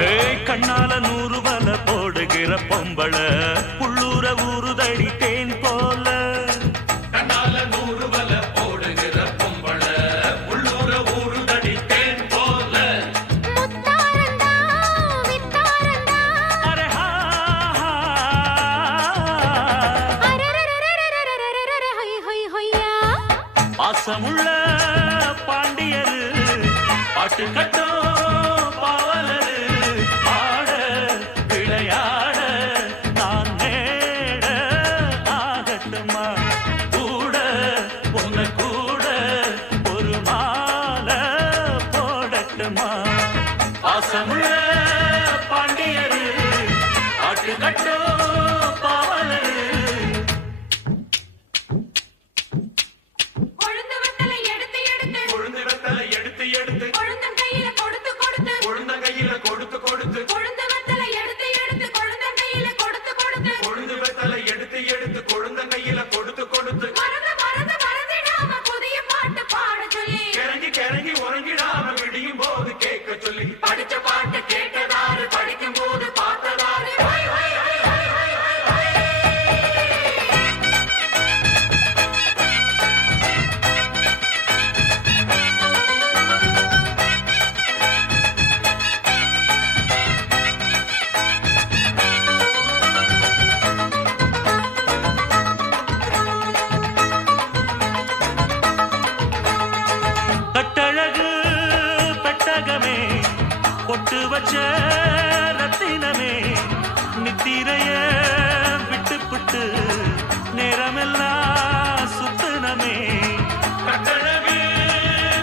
கண்ணால 100 வல போடுகிற பொம்பள உள்ளூர ஊறுதடி தேன் போல. கண்ணால 100 வல போடுகிற பொம்பள உள்ளூர ஊறுதடி தேன் போல. முத்தாரண்டா வித்தாரண்டா அரே ஹா அரரரரரரரரரரர ஹொய் ஹொய் ஹொய்யா. பாசமுள்ள பாண்டியரு பாட்டு கட்டும் பாவலரு ஆட விளையாட நான் நேட ஆகட்டுமா கூட உன்னை கூட ஒரு மாலை போடட்டுமா. பாசமுள்ள பாண்டியரு பாட்டு கட்டும் பாவலரு. கொழுந்து வெத்தலை எடுத்து எடுத்து கொழுந்து வெத்தலை எடுத்து எடுத்து கொழுந்தன் கையில கொடுத்து கொடுத்து கொழுந்தன் கையில கொடுத்து கொடுத்து கொழுந்து வெத்தலை எடுத்து எடுத்து கொழுந்தன் கையில கொடுத்து கொடுத்து கொழுந்து வெத்தலை எடுத்து எடுத்து கொழுந்தன் கையில கொடுத்து கொடுத்து மறந்து மறந்து மறந்திடாம புதிய பாட்டு பாட சொல்லி கிறங்கி கிறங்கி உறங்கிடாம விடியும் போது கேட்க சொல்லி படிச்ச பாட்டு கேட்டதாரு படிக்கும் போது பார்த்ததாரு. ஹொய் ஹொய் ஹொய் ஹொய் ஹொய் ஹொய் ஹொய். கட்டழகு பெட்டகமே பொட்டு வச்ச ரத்தினமே நித்திரைய விட்டு புட்டு நேரமெல்லாம் சுத்தனமே. கட்டழகு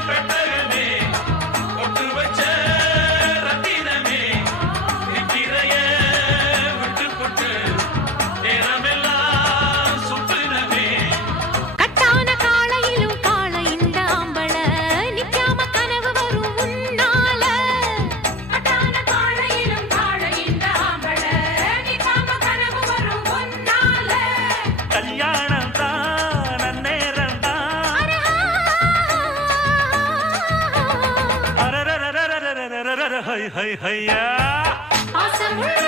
பெட்டகமே பொட்டு வச்ச ரத்தினமே நித்திரைய விட்டு புட்டு நேரமெல்லாம் சுத்தினமே. கட்டான காளையிலும் காளை இந்த ஆம்பள நிக்காம கனவு வரும் உன்னால. கட்டான காளையிலும் காளை இந்த ஆம்பள நிக்காம கனவு வரும் உன்னால. கல்யாணம் தான் நன்னேரம் தான் அரரரரரரரரரர ஹை ஹை ஹையா. பாசமுள்ள